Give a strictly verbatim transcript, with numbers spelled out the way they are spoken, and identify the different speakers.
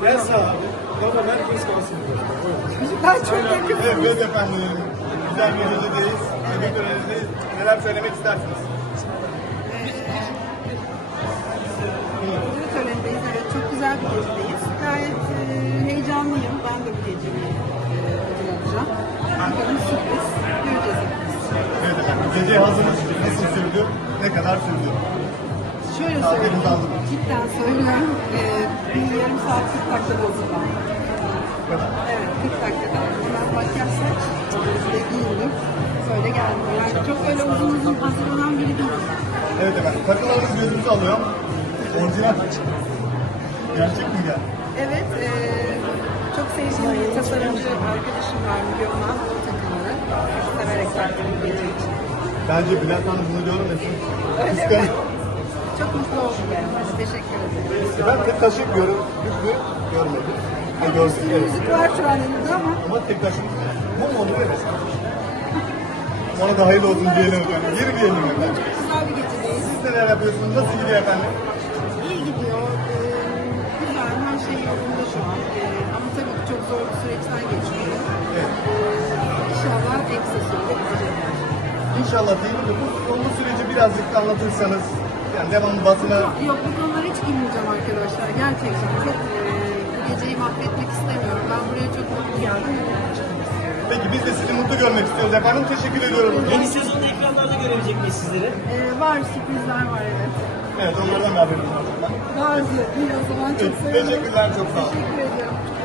Speaker 1: Gel sağ abi. Tamam herkes kalsın.
Speaker 2: Ben çok yakınım.
Speaker 3: Evet, evet efendim. Güzel bir gecedeyiz. Ödül törenindeyiz. Neler söylemek istersiniz?
Speaker 2: Ödül törenindeyiz. Evet, çok güzel bir gecedeyiz. Gayet e, heyecanlıyım. Ben de bu gece bir e, ödül alacağım. Bakalım sürpriz. Göreceğiz hepimiz.
Speaker 3: Evet efendim. Gece hazırlık nasıl sürdü? Ne kadar sürdü?
Speaker 2: Şöyle
Speaker 3: Saatlerinizi
Speaker 2: söyleyeyim.
Speaker 3: aldım.
Speaker 2: Cidden söylüyorum. E, bir yarım saat kırk dakikada hazırlandım.
Speaker 3: Bu kadar.
Speaker 2: Evet, kırk dakikada. Hemen makyaj saç. İşte giyindim. Böyle geldim. Yani çok öyle uzun uzun hazırlanan biri değilim.
Speaker 3: Evet efendim. Takılarınız gözünüzü alıyor. Orijinal. Gerçek mi geldi?
Speaker 2: Evet, e, çok sevdiğim bir tasarımcı arkadaşım var, Gökmen. O takımları. Çok severek baktım bu gece için.
Speaker 3: Bence Bülent Hanım bunu görmesin.
Speaker 2: Öyle mi?
Speaker 3: Kıskanır.
Speaker 2: Çok mutlu oldum ben. Teşekkür ederim.
Speaker 3: Ben tek kaşık görüyorum. Yüzü görmedim. Ha, gördüm. Evet.
Speaker 2: Müzik var şu an elimde ama
Speaker 3: Ama tek kaşık. Bu mu olur evet. Ona da hayırlı olsun diyelim efendim. Geri diyelim efendim.
Speaker 2: güzel bir gecedeyiz.
Speaker 3: Siz neler yapıyorsunuz? Nasıl gidiyor efendim?
Speaker 2: İyi gidiyor. E, güzel, her şey yolunda şu an. E, ama tabii ki çok zor bir süreçten geçiyoruz.
Speaker 3: Evet.
Speaker 2: E, inşallah en kısa sürede bitecek.
Speaker 3: İnşallah değil mi? Bu, bu süreci birazcık da anlatırsanız. Yani devamlı basına.
Speaker 2: Yok, bu konulara hiç girmeyeceğim arkadaşlar. Gerçekten çok e, bu geceyi mahvetmek istemiyorum. Ben buraya çok mutlu geldim.
Speaker 3: Peki biz de sizi mutlu görmek istiyoruz efendim. Teşekkür ediyorum.
Speaker 1: Yeni sezonda ekranlarda görebilecek miyiz sizleri?
Speaker 2: E, var, sürprizler var, evet.
Speaker 3: Evet onlardan da haberimiz var.
Speaker 2: Vardı. İyi, o zaman çok
Speaker 3: Evet,
Speaker 2: sevindim.
Speaker 3: teşekkürler, çok sağ olun.
Speaker 2: Teşekkür ediyorum.